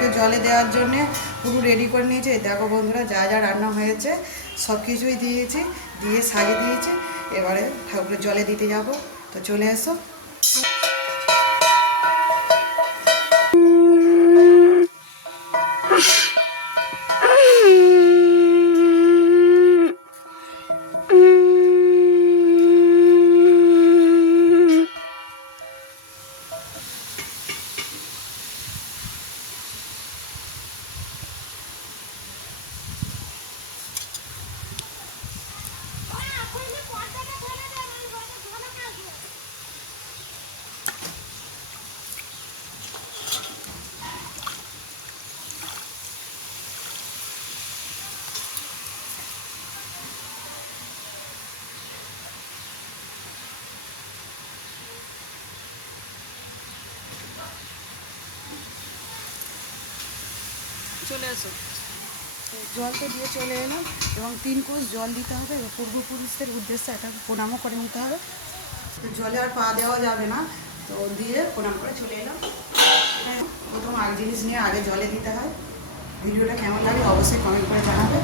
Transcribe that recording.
ঠাকুরকে জলে দেওয়ার জন্য পুরো রেডি করে নিয়েছি। দেখো বন্ধুরা, যা যা রান্না হয়েছে সব কিছুই দিয়েছি, দিয়ে সাজিয়ে দিয়েছি। এবারে ঠাকুরের জলে দিতে যাব, তো চলে এসো। চলে এসো। জল তো দিয়ে চলে এলাম এবং 3 কোষ জল দিতে হবে। পূর্বপুরুষদের উদ্দেশ্যে একটা প্রণামও করে নিতে হবে। তো জলে আর পা দেওয়া যাবে না, তো দিয়ে প্রণাম করে চলে এলাম। প্রথম আগ জিনিস নিয়ে আগে জলে দিতে হয়। ভিডিওটা কেমন লাগে অবশ্যই কমেন্ট করে জানাবে।